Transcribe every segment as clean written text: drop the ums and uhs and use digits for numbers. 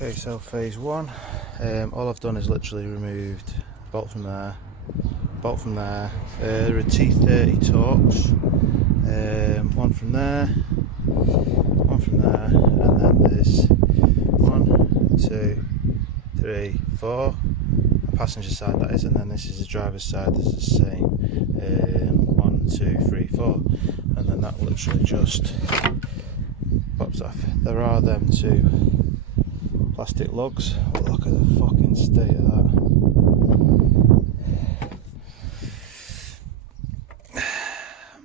Okay, so phase one, all I've done is literally removed bolt from there, bolt from there. There are T30 Torx, one from there, one from there, and then there's 1, 2, 3, 4, the passenger side that is, and then this is the driver's side. This is the same, 1, 2, 3, 4, and then that literally just pops off. There are them two plastic lugs. Oh, look at the fucking state of that.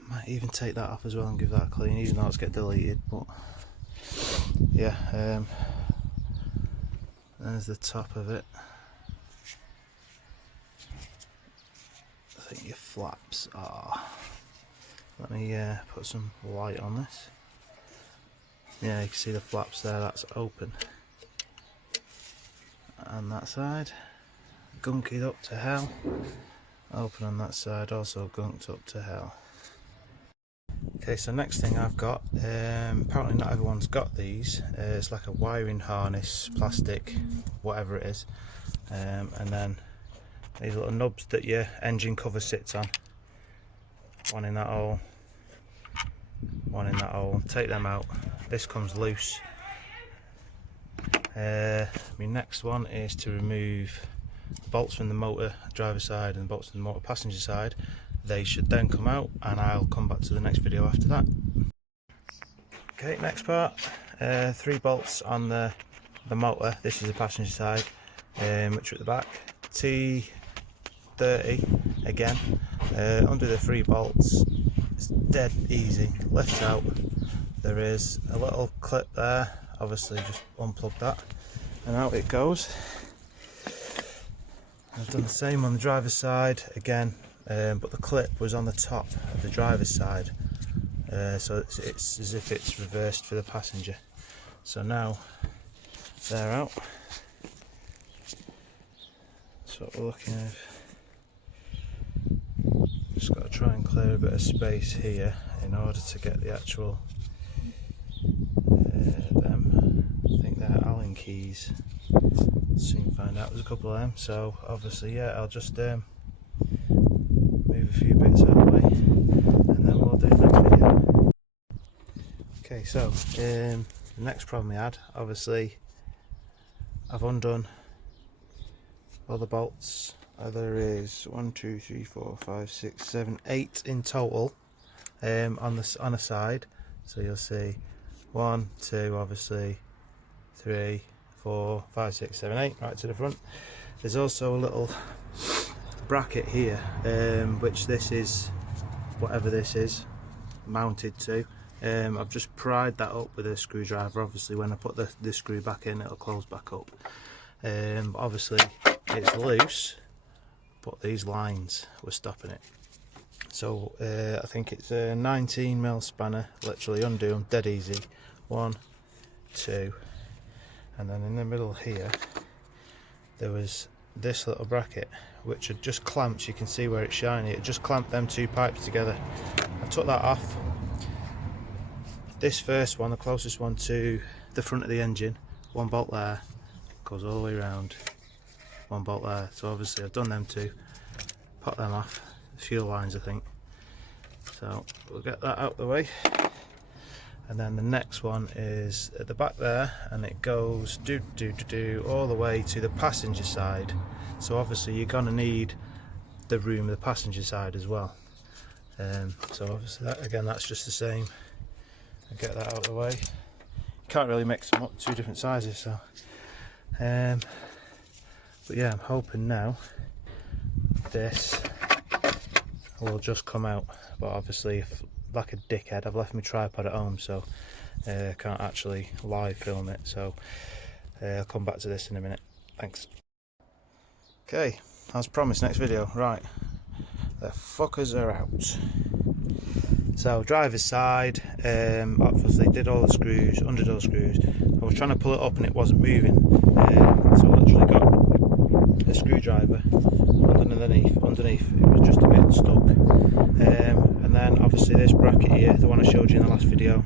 Might even take that off as well and give that a clean, even though it's get deleted. But yeah, there's the top of it. I think your flaps are. Let me put some light on this. Yeah, you can see the flaps there. That's open. And that side, gunkied up to hell. Open on that side, also gunked up to hell. Okay, so next thing I've got, apparently not everyone's got these. It's like a wiring harness, plastic, whatever it is, and then these little nubs that your engine cover sits on. One in that hole, one in that hole. Take them out. This comes loose. My next one is to remove bolts from the motor driver's side and bolts from the motor passenger side. They should then come out, and I'll come back to the next video after that. Okay, next part, 3 bolts on the motor. This is the passenger side, which are at the back. T30 again, under the 3 bolts. It's dead easy, lift out. There is a little clip there, obviously just unplug that and out it goes. I've done the same on the driver's side again, but the clip was on the top of the driver's side, so it's as if it's reversed for the passenger. So now they're out. That's what we're looking at. Just got to try and clear a bit of space here in order to get the actual I think they're Allen keys. Soon find out. There's a couple of them, so obviously yeah, I'll just move a few bits out of the way and then we'll do the next video. Okay, so the next problem we had, obviously I've undone all the bolts. There is 1, 2, 3, 4, 5, 6, 7, 8 in total on a side. So you'll see 1, 2, obviously 3, 4, 5, 6, 7, 8 right to the front. There's also a little bracket here, which this is, whatever this is, mounted to. I've just pried that up with a screwdriver. Obviously when I put the screw back in, it'll close back up. Obviously it's loose, but these lines were stopping it. So I think it's a 19mm spanner, literally undo them, dead easy. 1, 2, and then in the middle here there was this little bracket which had just clamped. You can see where it's shiny. It just clamped them 2 pipes together. I took that off. This first one, the closest one to the front of the engine, 1 bolt there, goes all the way around, 1 bolt there. So obviously I've done them 2, pop them off, fuel lines I think. So we'll get that out of the way. And then the next one is at the back there, and it goes all the way to the passenger side. So obviously you're gonna need the room of the passenger side as well. So obviously that, again, that's just the same. I'll get that out of the way. Can't really mix them up, 2 different sizes. So but yeah, I'm hoping now this will just come out. But obviously, if, like a dickhead, I've left my tripod at home, so I can't actually live film it. So I'll come back to this in a minute. Thanks. Okay, as promised, next video. Right, the fuckers are out. So driver's side, obviously did all the screws, undid all the screws. I was trying to pull it up and it wasn't moving, so I literally got a screwdriver underneath. It was just a bit stuck. And then obviously this bracket here, the one I showed you in the last video,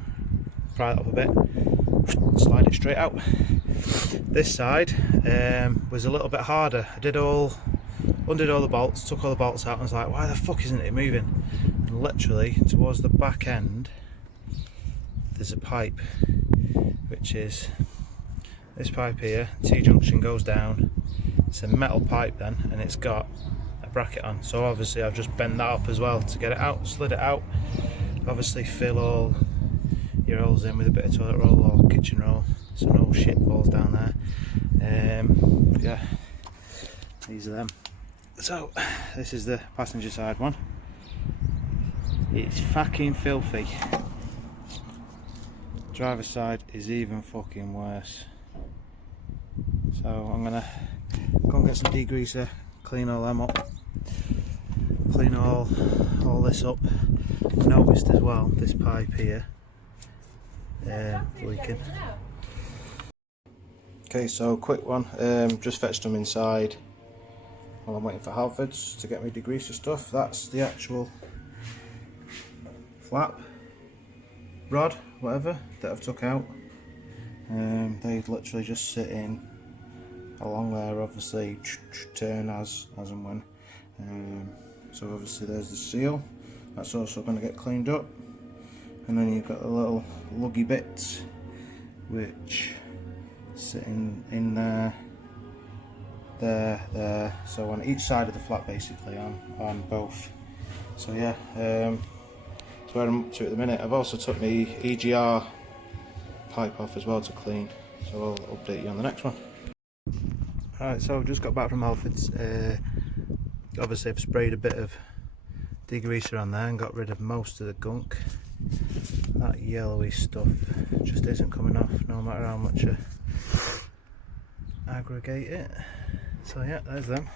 pry it up a bit, slide it straight out. This side was a little bit harder. I undid all the bolts, took all the bolts out, and I was like, why the fuck isn't it moving? And literally towards the back end there's a pipe, which is this pipe here. T-junction goes down, it's a metal pipe then, and it's got a bracket on, so obviously I've just bent that up as well to get it out, slid it out. Obviously fill all your holes in with a bit of toilet roll or kitchen roll so no shit falls down there. Yeah, these are them. So this is the passenger side one. It's fucking filthy. Driver's side is even fucking worse. So I'm gonna go and get some degreaser, clean all them up, clean all this up. Noticed as well this pipe here leaking. Okay, so quick one. Just fetched them inside while I'm waiting for Halfords to get me degreaser stuff. That's the actual flap, rod, whatever, that I've took out. They literally just sit in along there, obviously turn as and when. So obviously there's the seal, that's also going to get cleaned up, and then you've got the little luggy bits which sit in there, there, so on each side of the flap basically, on both. So yeah, that's where I'm up to at the minute. I've also took my EGR pipe off as well to clean, so I'll update you on the next one. Alright, so I've just got back from Halfords. Obviously I've sprayed a bit of degreaser on there and got rid of most of the gunk. That yellowy stuff just isn't coming off no matter how much I aggregate it. So yeah, there's them.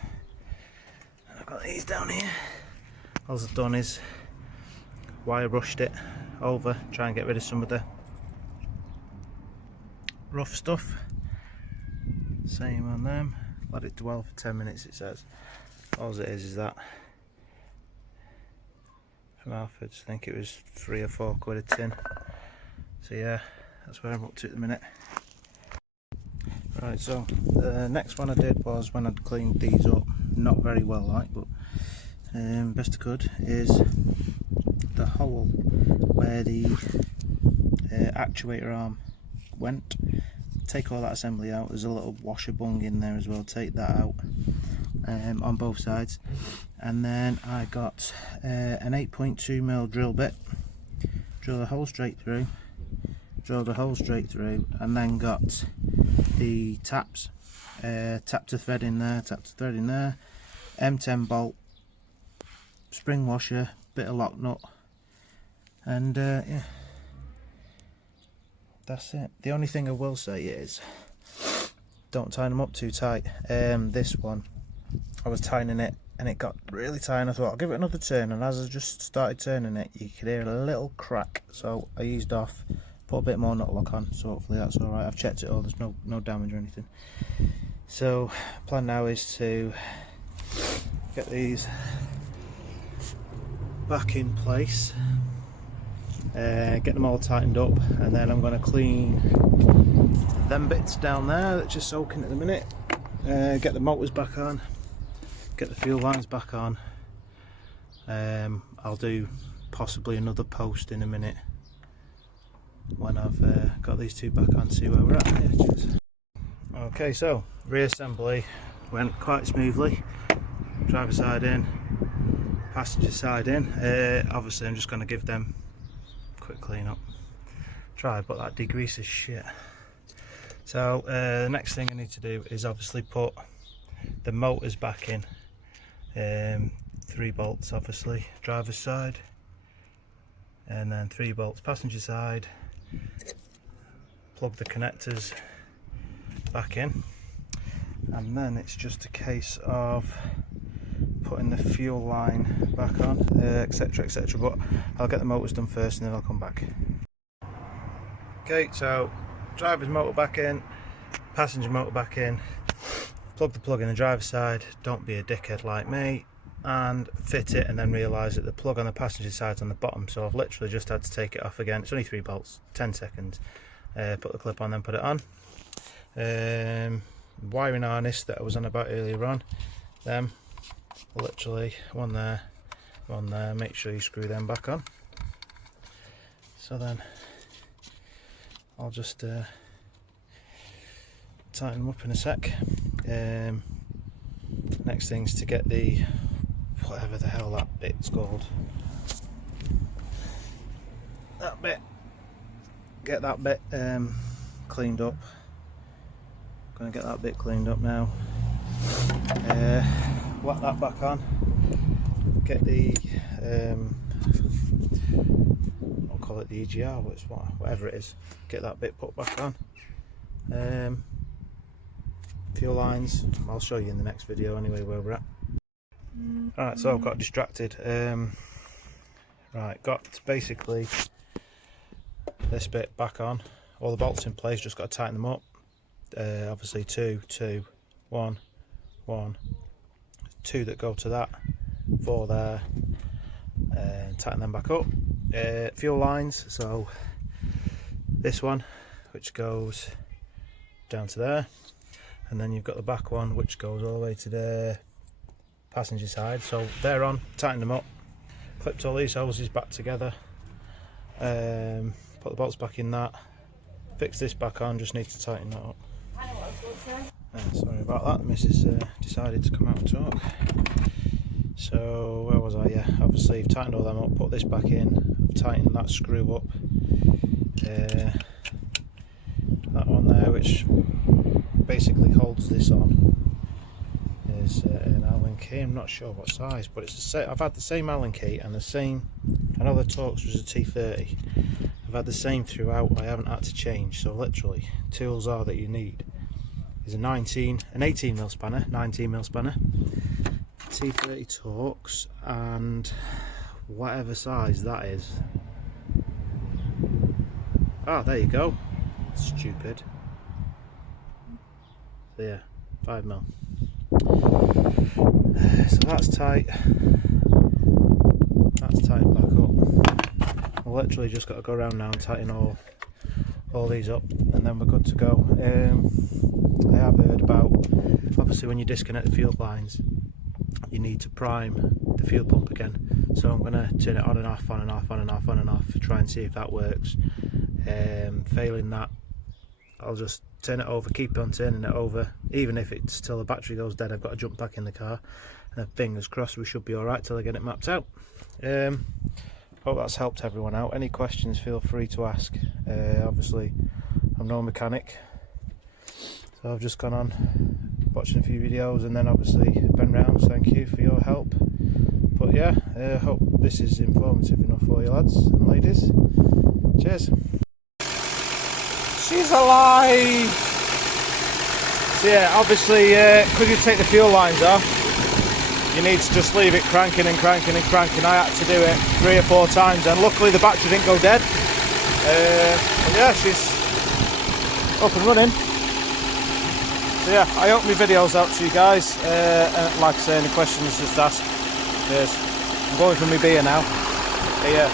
And I've got these down here. All I've done is wire brushed it over, try and get rid of some of the rough stuff. Same on them. Let it dwell for 10 minutes, it says. All it is that from Halfords. I think it was 3 or 4 quid a tin. So yeah, that's where I'm up to at the minute. Right, so the next one I did was when I'd cleaned these up, not very well like, but best I could, is the hole where the actuator arm went. Take all that assembly out. There's a little washer bung in there as well, take that out on both sides. And then I got an 8.2mm drill bit, drilled a hole straight through, drilled a hole straight through, and then got the taps, tapped a thread in there, tapped a thread in there, M10 bolt, spring washer, bit of lock nut, and yeah, that's it. The only thing I will say is don't tie them up too tight. This one I was tightening it and it got really tight, and I thought I'll give it another turn, and as I just started turning it you could hear a little crack, so I eased off, put a bit more nut lock on, so hopefully that's alright. I've checked it all, there's no damage or anything. So plan now is to get these back in place, get them all tightened up, and then I'm going to clean them bits down there that's just soaking at the minute, get the motors back on, get the fuel lines back on. I'll do possibly another post in a minute when I've got these two back on, see where we're at. Yeah, cheers. Okay, so reassembly went quite smoothly. Driver side in, passenger side in. Obviously I'm just going to give them a quick clean up. Try, but that degreaser shit. So the next thing I need to do is obviously put the motors back in. 3 bolts obviously driver's side, and then 3 bolts passenger side. Plug the connectors back in, and then it's just a case of putting the fuel line back on, etc, etc, but I'll get the motors done first and then I'll come back. Okay, so driver's motor back in, passenger motor back in. Plug the plug in the driver's side, don't be a dickhead like me, and fit it, and then realised that the plug on the passenger side's on the bottom, so I've literally just had to take it off again. It's only 3 bolts, 10 seconds. Put the clip on, then put it on. Wiring harness that I was on about earlier on, them literally one there, make sure you screw them back on. So then I'll just tighten them up in a sec. Next thing's to get the, whatever the hell that bit's called, that bit, get that bit cleaned up. Gonna get that bit cleaned up now. Whack that back on, get the I'll call it the EGR, but it's whatever it is, get that bit put back on. Fuel lines, I'll show you in the next video anyway where we're at. Alright, so I've got distracted. Right, got basically this bit back on, all the bolts in place, just got to tighten them up. Obviously 2, 2, 1, 1, 2 that go to that, 4 there, tighten them back up. Fuel lines, so this one which goes down to there, and then you've got the back one which goes all the way to the passenger side. So they're on, tightened them up, clipped all these hoses back together, put the bolts back in that, fix this back on, just need to tighten that up. Sorry about that, the missus decided to come out and talk. So where was I? Yeah, obviously I've tightened all them up, put this back in, I've tightened that screw up, that one there which basically holds this on is an Allen key. I'm not sure what size, but it's the same. I've had the same Allen key and the same, I know the Torx was a T30, I've had the same throughout, I haven't had to change. So literally tools are that you need is an 18mm spanner, 19mm spanner, T30 Torx, and whatever size that is. Ah, there you go. Stupid. So yeah, 5mm. So that's tight. That's tightened back up. I've literally just got to go around now and tighten all these up, and then we're good to go. I have heard about, obviously when you disconnect the fuel lines, you need to prime the fuel pump again. So I'm going to turn it on and off, on and off, on and off, on and off, try and see if that works. Failing that, I'll just turn it over, keep on turning it over, even if it's till the battery goes dead. I've got to jump back in the car, and fingers crossed we should be alright till I get it mapped out. Hope that's helped everyone out. Any questions, feel free to ask. Obviously I'm no mechanic, so I've just gone on watching a few videos, and then obviously Ben Rounds, thank you for your help. But yeah, hope this is informative enough for you lads and ladies. Cheers. She's alive! So yeah, obviously because you take the fuel lines off, you need to just leave it cranking and cranking and cranking. I had to do it 3 or 4 times, and luckily the battery didn't go dead. But yeah, she's up and running. So yeah, I hope my video's out to you guys. And like I say, any questions just ask. Cheers. I'm going for my beer now. See ya.